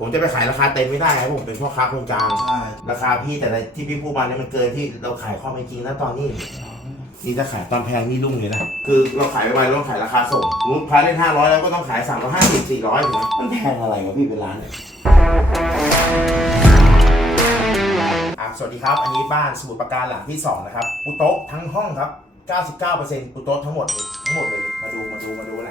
ผมจะไปขายราคาเต็มไม่ได้ครับผมเป็นพ่อค้าคนกลาง ใช่ ราคาพี่แต่ละที่พี่พูดมาเนี่ยมันเกินที่เราขายความเป็นจริงนะตอนนี้ นี่ถ้าขายตอนแพงนี่รุ่งเลยนะคือเราขายไปเราต้องขายราคาส่งสมมุติพาได้ห้าร้อยแล้วก็ต้องขายสามร้อยห้าสิบสี่ร้อยถูกไหมมันแพงอะไรวะพี่เป็นร้านเนี่ยอะสวัสดีครับ อันนี้บ้านสมุทรปราการหลังที่สองนะครับปุโต๊ะทั้งห้องครับ 99%ปุโต๊ะทั้งหมดเลยทั้งหมดเลย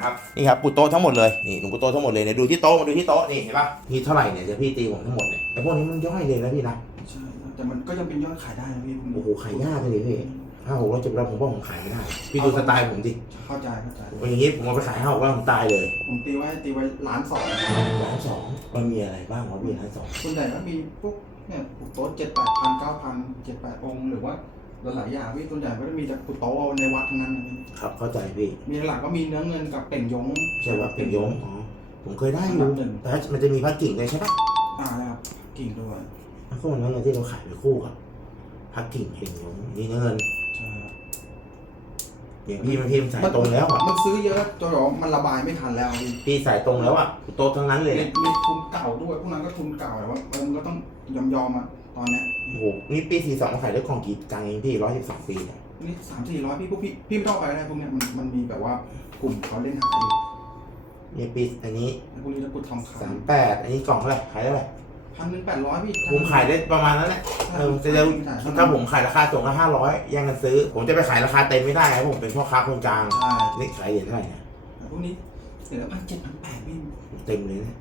นะครับนี่ครับปุโต๊ะทั้งหมดเลยนี่หนูปุโต๊ะทั้งหมดเลยเนี่ยดูที่โต๊ะมาดูที่โต๊ะนี่เห็นปะนี่เท่าไหร่เนี่ยเดี๋ยวพี่ตีผมทั้งหมดเนี่ยไอ้พวกนี้มันย่อยเลยนะพี่นะใช่ครับแต่มันก็ยังเป็นยอดขายได้นะพี่พวกนี้โอ้โหขายยากเลยพี่ห้าหกร้อยเจ็ดร้อยผมว่าผมขายไม่ได้พี่ดูสไตล์ผมดิเข้าใจเข้าใจวันอย่างนี้ผมเอาไปขายห้าหกร้อยผมตายเลย ผมตีไว้ตีไว้ล้านสองร้านสองมันมีอะไรบ้างวะพี่ร้านสองส่วนใหญ่ก็มีพวกเนี่ยปุกโต๊ะเจ็ดแปดพันเก้าพันเจ็ดแปดองค์หรือว่า หลายๆอย่างพี่ส่วนใหญ่ก็จะมีแต่ปุกโต๊ะในวัดทั้งนั้นนะพี่ครับเข้าใจพี่มีหลักก็มีเนื้อเงินกับเป่งยง ใช่ว่าเป็นยงอ๋อผมเคยได้ออันยู่ดับหนึ่ง แต่มันจะมีพลาสติกเลยใช่ปะอ่านะครับกิ่งด้วยแล้วก็มันนั้นเลยที่เราขายไปคู่กับพลาสติกเป็นยงนี่เงินใช่ครับอย่างพี่มันพี่มันสายตรงแล้วอะมันซื้อเยอะจนแบบว่ามันระบายไม่ทันแล้วพี่พี่สายตรงแล้วอะโต๊ะทั้งนั้นเลยมีเนี่ยมีทุนเก่าด้วยพวกนั้นก็ทุนเก่าแต่ว่าเออมันก็ต้องยอมยอมๆอะ ตอนเนี้ยโอ้โหนี่ปีสี่สองขายได้ของกี่ตังค์เองพี่ร้อยสิบสองปีเนี่ยนี่สามสี่ร้อยพี่พวกพี่พี่ไม่ต้องไปก็ได้พวกเนี้ยมันมันมีแบบว่ากลุ่มเขาเล่นหาอยู่นี่ปีอันนี้พวกนี้ถ้ากูทำขาสายมแปดอันนี้กล่องเท่าไหร่ขายได้เท่าไหร่พันหนึ่งแปดร้อยพี่ผมขายได้ประมาณนั้นแหละเออจะจะถ้าผมขายราคาส่งก็ห้าร้อยแย่งกันซื้อ ผมจะไปขายราคาเต็มไม่ได้ครับผมเป็นพ่อค้าคนกลางใช่นี่ขายเหรียญเท่าไหร่เนี่ยแต่พวกนี้เหลือพันเจ็ดพันแปดพี่เต็มเลยนะ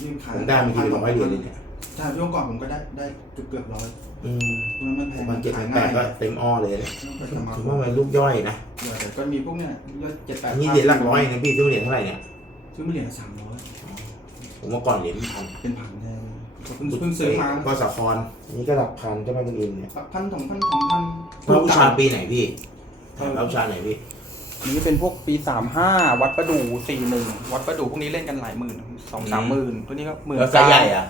นี่ขายผมได้มาทีละร้อยเหรียญเลยเนี่ย ใช่ช่วงก่อนผมก็ได้ได้เกือบเกือบร้อยอืมพวกนั้นมันแพงประมาณเจ็ดขาพัยนแปง่าดยก็เต็มอ้อเลยนะก็จะมาถือว่ามันลูกย่อยนะแต่ก็มีพวกเนี้ยยอดเจ็ดแปดอันนี้เหรียญหลักร้อยนะพี่ซื้อเหรียญเท่าไหร่เนี่ยซื้อมาเหรียญละสามร้อยผมว่าก่อนเหรียญพันเป็นพันแน่เพิ่งเพิ่งซื้อมาก็สาครอันนี้ก็หลักพันเจ้าแม่กุลินเนี่ยพันสองพันสองพัน พระบูชาปีไหนพี่พระบูชาไหนพี่นี่เป็นพวกปีสามห้าวัดประดูสี่หนึ่งวัดประดูพวกนี้เล่นกันหลายหมื่นสองสามหมื่นตัวนี้ก็หมื่นแล้วไซส์ใหญ่อะ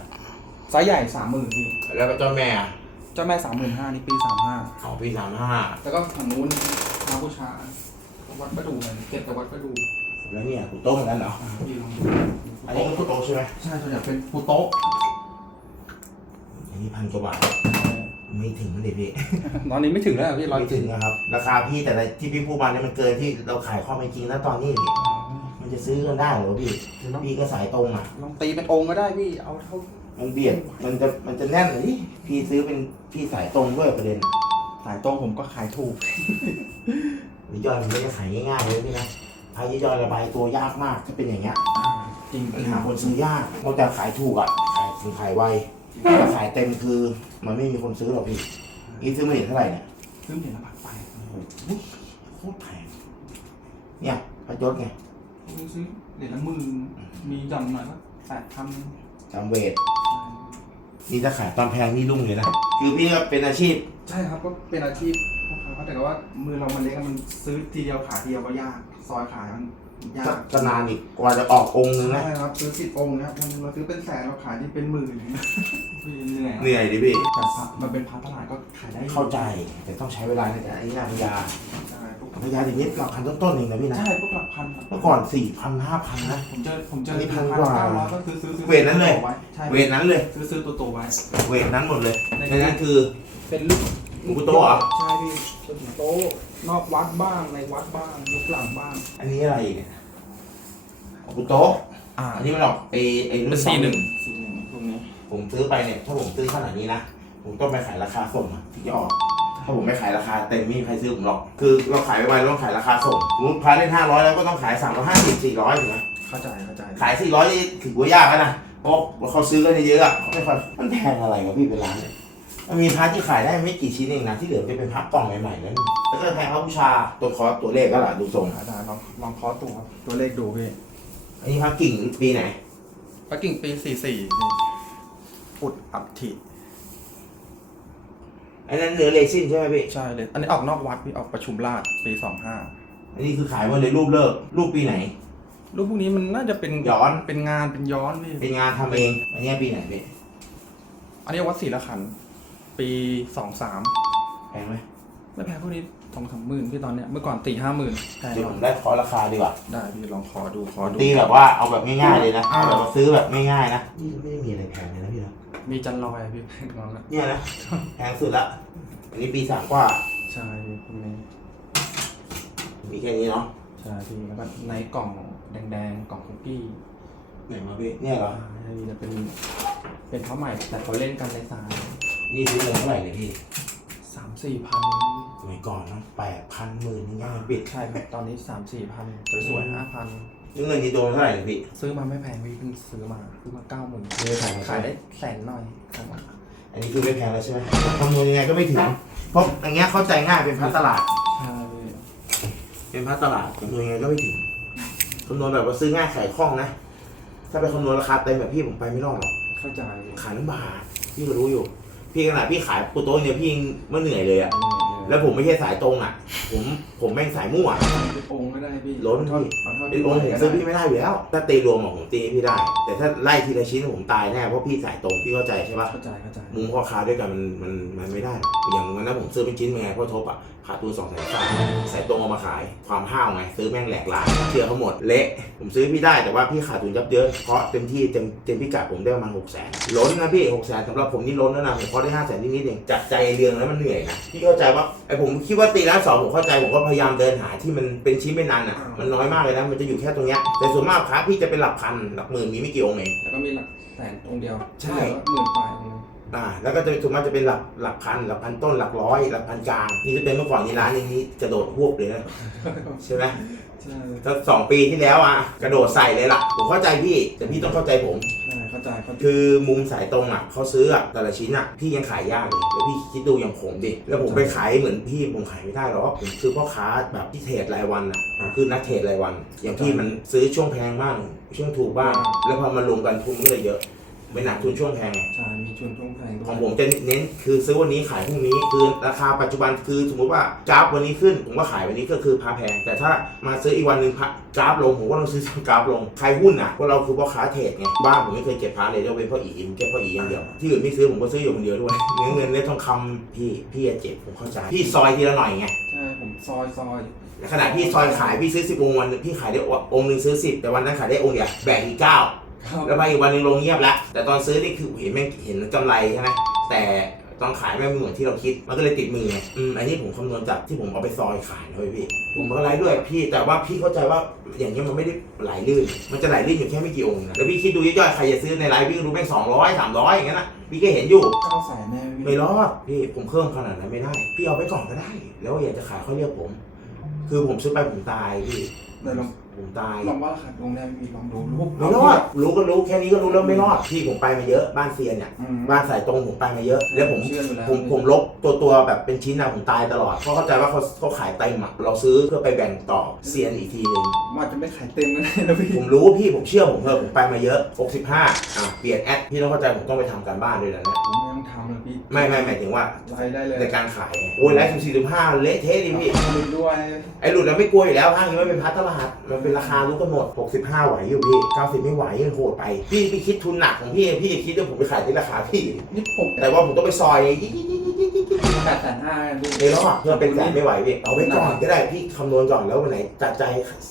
ไซส์ใหญ่สามหมื่นพี่แล้วก็เจ้าแม่อะเจ้าแม่สามหมื่นห้านี่ปีสามห้าของปีสามห้าแล้วก็ฝั่งนู้นพระบูชาวัดประดูกันเก็บแต่วัดประดูแล้วเนี่ยกูโต้เหมือนกันเหรออ่าพี่ลองดูอันนี้ก็กูโต้ใช่ไหมใช่ส่วนใหญ่เป็นปูโต๊ะอันนี้พันกว่าบาทไม่ถึงเลยพี่ ตอนนี้ไม่ถึงแล้วพี่ร้อยไม่ถึงนะครับ ราคาพี่แต่ละที่พี่พูดมาเนี่ยมันเกินที่เราขายความเป็นจริงนะตอนนี้มันจะซื้อกันได้เหรอพี่พี่ก็สายตรงอะลองตีเป็นองค์ก็ได้พี่เอาเท่า มันเบียด มันจะ มันจะแน่นเลยพี่ซื้อเป็นพี่สายตรงด้วยประเด็น สายโต๊ะผมก็ขายถูกหรือย่อยมันไม่ได้ขายง่ายๆเลยพี่นะพาย่อยระบายตัวยากมากถ้าเป็นอย่างเงี้ยจริงมันหาคนซื้อยากนอกจากขายถูกอะขายถึงขายไวถ้าขายเต็มคือ มันไม่มีคนซื้อหรอกพี่นี่ซื้อมาเหรียญเท่าไหร่เนี่ยซึ่งเหรียญละบาทไปโอ้โหโคตรแพงเนี่ยพระยศไงผมซื้อเหรียญละหมื่นมีหย่อนหน่อยก็แปดพัน จำเวทนี่ถ้าขายตอนแพงนี่รุ่งเลยนะ คือพี่ก็เป็นอาชีพ ใช่ครับก็เป็นอาชีพพ่อค้าแต่ว่ามือเรามันเล็กอะมันซื้อทีเดียวขายทีเดียวก็ยาก ซอยขายมันยากก็นานอีกกว่าจะออกองค์นึงนะ ใช่ครับซื้อสิบองค์นะครับมันเราซื้อเป็นแสนเราขายที่เป็นหมื่นอย่างเงี้ยพี่เหนื่อยเหนื่อยดิพี่ แต่พระมันเป็นพระตลาดก็ขายได้อยู่เข้าใจ แต่ต้องใช้เวลาในการอันนี้นะพยา ใช่ พวกพยาเดี๋ยวนี้หลักพันต้นๆเองนะพี่นะ ใช่พวกหลักพันครับเมื่อก่อนสี่พันห้าพันนะ ผมเจอผมเจออันนี้พันพันกว่าเก้าร้อยก็ซื้อซื้อซื้อเวทนั้นเลยไว้ใช่เวทนั้นเลย ซื้อซื้อตัวโตไว้ เวทนั้นหมดเลยในในนั้นคือ เป็นลูกหลวงปู่โต๊ะเหรอ ใช่พี่เป็นหลวงปู่โต๊ะนอกวัดบ้างในวัดบ้างยกหลังบ้างอันนี้อะไรอีกเนี่ยกุโต๊ะอ่าอันนี้มันออกไอ้ไอ้รุ่นสี่หนึ่งสี่หนึ่งตรงนี้ผมซื้อไปเนี่ย ถ้าผมซื้อขนาดนี้นะ ผมต้องไปขายราคาส่งอะถึงจะออก ถ้าผมไม่ขายราคาเต็มไม่มีใครซื้อผมหรอก คือเราขายไปไวเราต้องขายราคาส่งสมมติพาเล่นห้าร้อยแล้วก็ต้องขายสามร้อยห้าสิบสี่ร้อยถูกไหมเข้าใจเข้าใจขายสี่ร้อยนี่ถือว่ายากแล้วนะเพราะเขาซื้อกันเยอะๆอะเขาไม่ค่อยมันแพงอะไรวะพี่เป็นร้านเนี่ยมันมีพาร์ทที่ขายได้ไม่กี่ชิ้นเองนะที่เหลือจะเป็นพับกล่องใหม่ๆนั้นแล้วก็แพงพระบูชาตัวคอตัวเลขก็ล่ะดูทรงอาจารย์ลองลองเคอตัว ตัวเลขดูพี่อันนี้พับกิ่งปีไหน ปักกิ่งปีสี่สี่อุดอัฐิ อันนั้นเนื้อเลซินใช่ไหมพี่ ใช่เลย อันนี้ออกนอกวัดพี่ออกประชุมราชปีสองห้าอันนี้คือขายหมาเลยรูปเลิก รูปปีไหน รูปพวกนี้มันน่าจะเป็นย้อน เป็นงานเป็นย้อนพี่เป็นงานทำเอง อันนี้ปีไหนพี่ อันนี้วัดศรีละขันธ์ปีสองสามแพงไหมไม่แพงพวกนี้ สองสามหมื่นพี่ตอนเนี้ยเมื่อก่อนตีห้าหมื่นแพงเดี๋ยวกผว่ามได้ขอราคาดีกว่า ได้พี่ลองขอดูขอดูตีแบบว่าเอาแบบง่ายๆเลยนะอ่าเอาแบบมาซื้อแบบง่ายๆนะนี่ไม่ได้มีอะไรแพงเลยนะพี่นะมีจันลอยอะพี่แพงกว่านั้นเนี่ยนะแพงสุดละอันนี้ปีสามกว่า ใช่พี่พวกนี้มีแค่นี้เนาะใช่พี่แล้วก็ในกล่องแดงๆกล่องคุกกี้ไหนมาพี่เนี่ยเหรอใช่พี่จะเป็นเป็นเพราะใหม่แต่เขาเล่นกันในสายนี่ซื้อเงินเท่าไหร่เนี่ยพี่สามสี่พัน สมัยก่อนนะแปดพันหมื่นนี่ง่ายปิดใช่ครับตอนนี้สามสี่พันสวยๆห้าพันซื้อเงินนี่โดนเท่าไหร่เนี่ยพี่ซื้อมาไม่แพงพี่เพิ่งซื้อมาซื้อมาเก้าหมื่นไม่แพงขายได้แสนหน่อยครับผมอันนี้คือไม่แพงแล้วใช่ไหมคำนวณยังไงก็ไม่ถึงเพราะอย่างเงี้ยเข้าใจง่ายเป็นพัฒตลาดใช่พี่เป็นพัฒตลาดคำนวณยังไงก็ไม่ถึงคำนวณแบบว่าซื้อง่ายขายคล่องนะ ถ้าไปคำนวณราคาเต็มแบบพี่ผมไปไม่รอดหรอกเข้าใจพี่ขายน้ำบาทพี่ก็รู้อยู่ พี่ขนาดพี่ขายปูโต้เนี่ยพี่ยังเมื่อเหนื่อยเลยอะ แล้แล้ววผมไม่ใช่สายตรงอะผมผมแม่งสายมั่ว เป็นองค์ก็ได้พี่ล้นเท่าพี่เอาเท่าเป็นที่องค์ผมไหวก็ซื้อได้พี่ไม่ได้อยู่แล้ว ถ้าตีรวมอะผมตีให้พี่ได้ แต่ถ้าไล่ทีละชิ้นผมตายแน่เพราะพี่สายตรงพี่เข้าใจใช่ปะเข้าใจเข้าใจ มุมพ่อค้าด้วยกันมันมันมันไม่ได้หรอกอย่างวันนั้นผมซื้อเป็นชิ้นเป็นไงพ่อทบอะ ขาดตัวสองแสนสามใส่ตรงเอามาขายความห้าวไง ซื้อแม่งแหลกลานเชื่อเขาหมดเละผมซื้อพี่ได้แต่ว่าพี่ขาดทุนยับเยินเพราะเต็มที่เต็มเต็มพิกัดผมได้ประมาณหกแสนล้นนะพี่หกแสนสำหรับผมนี่ล้นแล้วนะผมพอได้ห้าแสนนิดๆเองจัดใจเรืองแล้วมันเหนื่อยนะพี่เข้าใจว่าไอผมคิดว่าตีร้านสองผมเข้าใจผมก็พยายามเดินหาที่มันเป็นชิ้นเป็นอันอะมันน้อยมากเลยนะมันจะอยู่แค่ตรงเนี้ยแต่ส่วนมากพระพี่จะเป็นหลักพันหลักหมื่นมีไม่กี่องค์เองแล้วก็มีหลักแสนองค์เดียวใช่ที่เหลือก็หมื่นปลายองค์ อ่าแล้วก็จะส่วนมากจะเป็นหลักหลักพันหลักพันต้นหลักร้อยหลักพันกลางนี่จะเป็นเมื่อก่อนนี้ร้านนี้นี่กระโดดหวบเลยนะใช่ไหมใช่ถ้าสองปีที่แล้วอะกระโดดใส่เลยล่ะผมเข้าใจพี่แต่พี่ต้องเข้าใจผมใช่เข้าใจเข้าใจคือมุมสายตรงอะเขาซื้ออะแต่ละชิ้นอะพี่ยังขายยากเลยแล้วพี่คิดดูอย่างผมดิแล้วผมไปขายเหมือนพี่ผมขายไม่ได้หรอกผมคือพ่อค้าแบบที่เทรดรายวันอะผมคือนักเทรดรายวัน อย่างพี่มันซื้อช่วงแพงบ้างช่วงถูกบ้าง แล้วพอมารวมกันทุนก็เลยเยอะ ไม่หนักทุนช่วงแพงไงใช่มีชวนช่วงแพงด้วยของผมจะเน้นคือซื้อวันนี้ขายพรุ่งนี้คือราคาปัจจุบันคือสมมติว่ากราฟวันนี้ขึ้น ผมก็ขายวันนี้ก็คือพาแพง แต่ถ้ามาซื้ออีกวันหนึ่งพระกราฟลงผมก็ต้องซื้อกราฟลงใครหุ้นอะพวกเราคือพ่อค้าเทรดไงบ้านผมไม่เคยเก็บพระเลยยกเว้นพ่ออีผมเก็บพ่ออีอย่างเดียวที่อื่นไม่ซื้อผมก็ซื้ออยู่คนเดียวด้วยเนื้อเงินเนื้อทองคำพี่พี่อะเจ็บผมเข้าใจพี่ซอยทีละหน่อยไง ใช่ผมซอยซอยขณะพี่ซอยขายพี่ซื้อสิบองค์วันหนึ่งพี่ขายได้องค์หนึ่งซื้อสิบแต่วันนั้นขายได้องค์เดียวแบ่งอีกเก้า ครับแล้วมาอีกวันหนึงลงเงียบแล้ว แต่ตอนซื้อนี่คือเห็นแม่งเห็นกำไรใช่ไหมแต่ตอนขายไม่เหมือนที่เราคิด มันก็เลยติดมือไงอืมอันนี้ผมคำนวณจากที่ผมเอาไปซอยขายนะเว้ยพี่ ผมก็ไล่ด้วยพี่ แต่ว่าพี่เข้าใจว่าอย่างนี้ยมันไม่ได้ไหลลื่น มันจะไหลลื่นอยู่แค่ไม่กี่องค์นะแล้วพี่คิดดูย่อยๆใครจะซื้อในไลฟ์พี่ก็รู้แม่งสองร้อยสามร้อยอย่างนั้นนะพี่ก็เห็นอยู่ เก้าแสนแน่พี่ไม่รอดพี่ผมเพิ่มขนาดนั้นไม่ได้ พี่เอาไปก่อนก็ได้ แล้วอยากจะขายเขาเรียกผม คือผมซื้อไปผมตายพี่แต่ลอง ผมตายลองว่าราคาองค์ได้พี่ลองดูรูป ไม่รอดรู้ก็รู้แค่นี้ก็รู้แล้วไม่รอดพี่ผมไปมาเยอะบ้านเซียนเนี่ยอืม บ้านสายตรงผมไปมาเยอะแล้วผม เชื่ออยู่แล้วผมผมลบตัวตัวแบบเป็นชิ้นนะผมตายตลอด เพราะเข้าใจว่าเขาเขาขายเต็มอะเราซื้อเพื่อไปแบ่งต่อเซียนอีกทีหนึงว่าจะไม่ขายเต็มก็ได้นะพี่ ผมรู้พี่ผมเชื่อผมเถอะผมไปมาเยอะ 65อะเปลี่ยนแอดพี่ต้องเข้าใจผมต้องไปทำการบ้านด้วยนะเนี่ยผมไม่ต้องทำเลยพี่ไม่ไม่หมายถึงว่าไลฟ์ได้เลยในการขายไงโอ้ยไลฟ์สี่สิบห้าเละเทะดิพี่ดูด้วย ไอ้หลุดแล้วไม่กลัวอยู่แล้วห้างนี้ไม่เป็นพัฒตลาดมันเป็นราคารู้กันหมด 65 ไหวอยู่พี่ 90 ไม่ไหวยังโหดไป พี่พี่คิดทุนหนักของพี่ พี่คิดว่าผมไปขายที่ราคาพี่ นี่ผมแต่ว่าผมต้องไปซอยยิ่งยิ่งยิ่งยิ่งยิ่งยิ่งแปดแสนห้าพี่ในรอบเพื่อเป็นแสนไม่ไหวพี่เอาไว้ก่อนก็ได้พี่คำนวณก่อนแล้ววันไหนจัดใจ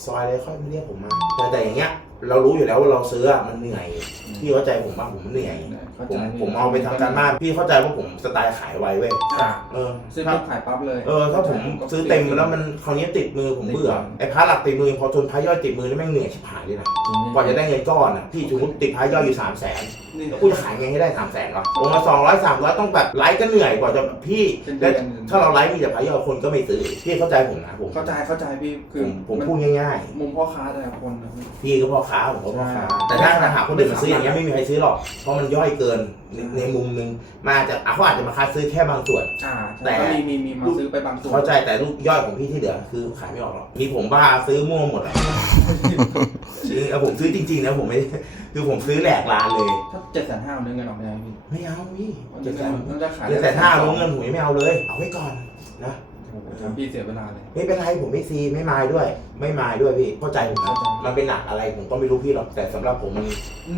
ซอยเลยค่อยมาเรียกผมมาแต่แต่อย่างเงี้ย เรารู้อยู่แล้วว่าเราซื้ออะมันเหนื่อยพี่เข้าใจผมว่าผมเหนื่อยเข้าผใจมพี่ผมเอาไปทำการบ้านพี่เข้าใจว่าผมสไตล์ขายไวเว้ยอะเออซื้อถ้าปุ๊บขายปั๊บเลย เออถ้าผมซื้อเต็มแล้วมันคราวนี้ติดมือผมเบื่อไอ้พระหลักติดมือพอจนพระย่อยติดมือแล้วแม่งเหนื่อยชิบหายเลยนะจริงๆกว่าจะได้เงินก้อนอะพี่สมมติติดพระย่อยอยู่สามแสน นี่แล้วกูจะขายไงให้ได้สามแสนวะลงมาสองร้อยสามร้อยต้องแบบไลฟ์ก็เหนื่อยกว่าจะพี่เป็นเดืแล้วอนถ้าเราไลฟ์มีแต่พระย่อยคนก็ไม่ซื้อพี่เข้าใจผมนะผมเข้าใจเข้าใจพี่ผคือมผมนพูดง่ายมุมพ่อค้าแต่ละคนนะพี่ๆพี่ก็พ่อค้าผมก็พ่อค้าใช่แต่ถ้าหาคนอื่นมาซื้ออย่างเงี้ยไม่มีใครซื้อหรอกเพราะมันย่อยเกินในในมุมนึงมาอาจจะอะเขาอาจจะมาคัดซื้อแค่บางส่วน อ่าแต่แต่มีมีมีมาซื้อไปบางส่วน เข้าใจแต่ลูกย่อยของพี่ที่เหลือคือขายไม่ออกหรอกมีผมบ้าซื้อมั่วหมดอะจริงเอาผมซื้อจริงๆนะผมไม่คือผมซื้อแหลกร้านเลย ถ้าเจ็ดแสนห้าเงินออกได้ไหมพี่ไม่เอาพี่มันเจ็ดแสนมันจะขายเจ็ดแสนห้ารู้เงินผมยังไม่เอาเลย เอาไว้ก่อนนะ โอ้โหทำพี่เสียเวลาเลย ไม่เป็นไรผมไม่ซีไม่มายด้วย ไม่มายด้วยพี่เข้าใจผมนะเข้าใจมันเป็นหนักอะไรผมก็ไม่รู้พี่หรอกแต่สำหรับผมมัน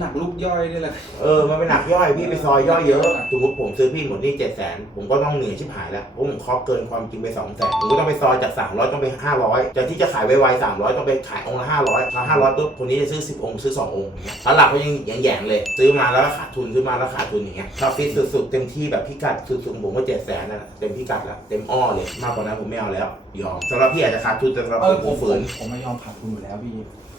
หนักลูกย่อยนี่แหละ เออ มันเป็นหนักย่อยพี่ไปซอยย่อยเยอะสมมติผมซื้อพี่หมดนี่เจ็ดแสนผมก็ต้องเหนื่อยชิบหายแล้วเพราะผมเคอเกินความจริงไปสองแสนผมก็ต้องไปซอยจากสามร้อยต้องไปห้าร้อยจากที่จะขายไวๆสามร้อยต้องไปขายองค์ละห้าร้อยพอห้าร้อยปุ๊บคนนี้จะซื้อสิบองค์ซื้อสององค์อย่างเงี้ยแล้วหลักก็ยังแหย่งๆเลย ซื้อมาแล้วก็ขาดทุนซื้อมาแล้วขาดทุนอย่างเงี้ยถ้าฟิตสุดๆเต็มที่แบบพิกัดสุดๆผมก็เจ็ดแสนนั่นแหละเต็มพิกัดแล้วเต็มอ้อเลยมากกว่านั้นผมไม่เอาแล้ว ยอมสำหรับพี่อาจจะขาดทุนแต่สำหรับเอผอมผผมมฝืฝืนนผมไม่ยอมขาดทุนอยู่แล้วพี่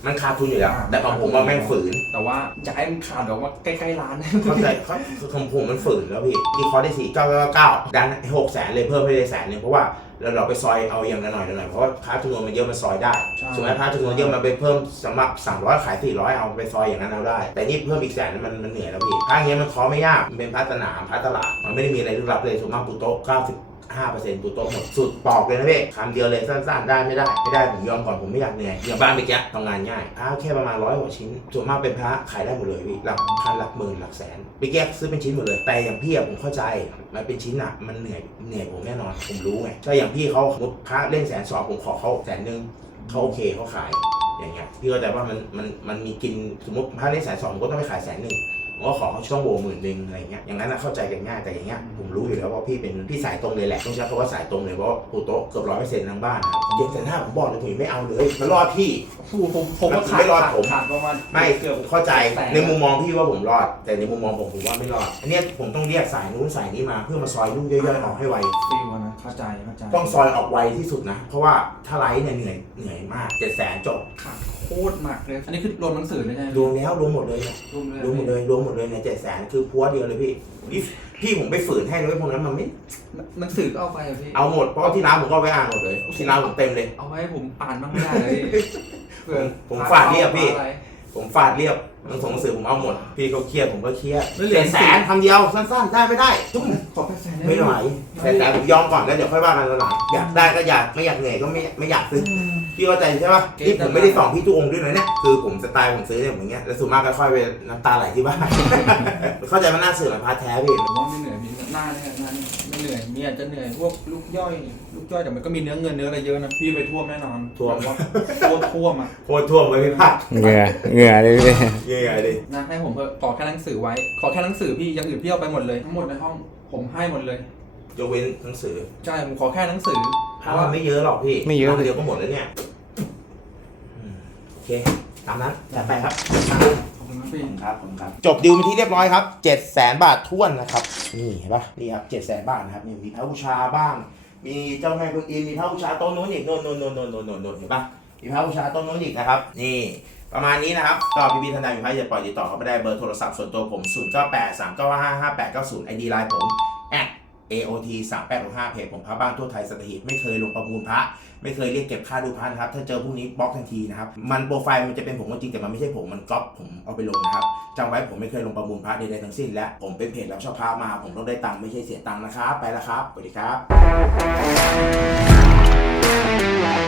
มันขาดทุนอยู่แล้ว แต่ของผมว่าแม่งฝืน แต่ว่าจะให้มันขาดแบบว่าใกล้ๆร้านเข้าใจเขาของผมมันฝืนแล้วพี่ที่เขาได้สี่เก้าเก้าเก้าดันหกแสนเลยเพิ่มให้ได้แสนหนึงเพราะว่าเราเราไปซอยเอาอย่างละหน่อยละหน่อยเพราะว่าพาร์ทจำนวนมันเยอะมันซอยได้ใช่ส่วนไอ้พาร์ทจำนวนเยอะมันไปเพิ่มสำหรับสามร้อยขายสี่ร้อยเอาไปซอยอย่างนั้นเอาได้ แต่นี่เพิ่มอีกแสนมันมันเหนื่อยแล้วพี่พาร์ทอย่างเงี้ยมันคอไม่ยากมันเป็นพาร์ทสนามพาร์ทตลาดมันไม่ได้มีอะไรลึกลับเลยส่วนมากปูโต๊ะเก้าสิบ ห้าเปอร์เซ็นต์ปูโต๊ะหมดสุดปอกเลยนะพี่คำเดียวเลยสั้นๆ ได้ไม่ได้ ไม่ได้ ผมยอมก่อนผมไม่อยากเหนื่อยอย่างบ้านเมื่อกี้ทำงานง่ายอ้าวแค่ประมาณร้อยกว่าชิ้น ส่วนมากเป็นพระขายได้หมดเลยพี่หลักพันหลักหมื่นหลักแสนไปแยกซื้อเป็นชิ้นหมดเลย แต่อย่างพี่อะผมเข้าใจมันเป็นชิ้นอะมันเหนื่อยเหนื่อยผมแน่นอนผมรู้ไงถ้าอย่างพี่เขาสมมติพระเล่นแสนสองผมขอเขาแสนหนึ่งเขาโอเคเขาขายอย่างเงี้ยพี่เข้าใจว่ามันมันมันมีกินสมมติพระเล่นแสนสองผมก็ต้องไปขายแสนหนึ่ง ผมก็ขอเขาช่วงโหว่หมื่นหนึ่งอะไรเงี้ยอย่างนั้นนะเข้าใจกันง่ายแต่อย่างเงี้ยผมรู้อยู่แล้วว่าพี่เป็นพี่สายตรงเลยแหละต้องใช้คำว่าสายตรงเลยเพราะว่าปูโต๊ะเกือบร้อยเปอร์เซ็นต์ทั้งบ้านนะครับเจ็ดแสนห้าผมบอกเลยผมยังไม่เอาเลยมันรอดพี่ ผมผมผมก็ขาดไม่รอดผม ขาดประมาณไม่เกือบ เข้าใจแสนในมุมมองพี่ว่าผมรอด แต่ในมุมมองผมผมว่าไม่รอดอันเนี้ยผมต้องเรียกสายนู้นสายนี้มาเพื่อมาซอยลูกย่อยๆออกให้ไว ฟิวนะเข้าใจเข้าใจต้องซอยออกไวที่สุดนะ เพราะว่าถ้าไลฟ์เนี่ยเหนื่อยเหนื่อยมากเจ็ดแสนจบขาดโคตรหนักเลย อันนี้คือรวมหนังสือเลยใช่ไหมรวมแล้วรวมหมดเลยเนี่ยรวมเลยรวมหมดเลยรวมหมดเลยเนี่ยเจ็ดแสนคือพัวเดียวเลยพี่นี่พี่ผมไปฝืนให้เลยพวกนั้นมันไม่หนังสือก็เอาไปเหรอพี่เอาหมดเพราะว่าที่ร้านผมก็เอาไปอ่านหมดเลยที่ร้านผมเต็มเลย เอาไว้ให้ผมอ่านบ้างไม่ได้เลยเผื่อผมฝากเรียบพี่ อะไร ผมฟาดเรียบหนังสงหนังสือผมเอาหมด พี่เขาเครียดผมก็เครียดแล้วเหรียญเจ็ดแสนคำเดียวสั้นๆ ได้ไม่ได้จุ๊บขอแปดแสนด้ไม่ไหวแต่แต่ผมยอมก่อนแล้วเดี๋ยวค่อยว่ากันตอนหลังอยากได้ก็อยากไม่อยากเหนื่อยก็ไม่ไม่อยากซื้อ อืม พี่เข้าใจใช่ปะเก็ตนี่ผมไม่ได้สอนพี่ทุกองค์ด้วยนะเนี่ยคือผมสไตล์ผมซื้อเนี่ยอย่างเงี้ยแล้วส่วนมากก็ค่อยไปน้ำตาไหลที่บ้านเข้าใจมันน่าสื่อมันพาแท้พี่ผมว่าไม่เหนื่อยพี่หน้าเนี่ยหน้านี่ไม่เหนื่อยมีอาจจะเหนื่อยพวกลูกย่อย ลูกย่อยแต่มันก็มีเนื้อเงินเนื้ออะไรเยอะนะพี่ไปท่วมแน่นอนท่วมแบบว่าโคตรท่วมอะโคตรท่วมเลยพี่พัดเหงื่อเหงื่อเลยพี่เย้ยดินะให้ผมเถอะขอแค่หนังสือไว้ ขอแค่หนังสือพี่อยังอื่นพี่เอาไปหมดเลยทั้งหมดในห้องผมให้หมดเลย ยกเว้นหนังสือใช่ผมขอแค่หนังสือ เพถามราะว่าว่าไม่เยอะหรอกพี่ไม่เยอะ ร้านเดียวก็หมดแล้วเนี่ยอืมโอเค ตามนั้นจัดไปครับขอบคุณครับพี่ครับผมครับ จบดิวเป็นที่เรียบร้อยครับ7 0 0 0 0บาทท้วนนะครับ นี่เห็นปะนี่ครับ7 0 0 0 0 0บาทนะครับนี่มีพระบูชาบ้าง มีเจ้าแม่กุนอิมมีพระบูชาต้นนู้นอีกโน่นโน่นโน่นโน่นโน่นโน่นโน่นเห็นปะมีพระบูชาต้นนู้นอีกนะครับ นี่ ประมาณนี้นะครับก็พี่พี่ทนายมีพระจะปล่อยติดต่อเข้ามาได้เบอร์โทรศัพท์ส่วนตัวผม 0 9 8 3 9 5 5 8 9 0 ID ไลน์ผม at AOT 3 8 6 5เพจผมพระบ้านทั่วไทยสตีไม่เคยลงประมูลพระ ไม่เคยเรียกเก็บค่าดูพระนะครับ ถ้าเจอพวกนี้บล็อกทันทีนะครับ มันโปรไฟล์มันจะเป็นผมก็จริงแต่มันไม่ใช่ผมมันก๊อปผมเอาไปลงนะครับจำไว้ผมไม่เคยลงประมูลพระใดๆทั้งสิ้น และผมเป็นเพจรับเชอบพระมา ผมต้องได้ตังค์ไม่ใช่เสียตังค์นะครับไปแล้วครับสวัสดีครับ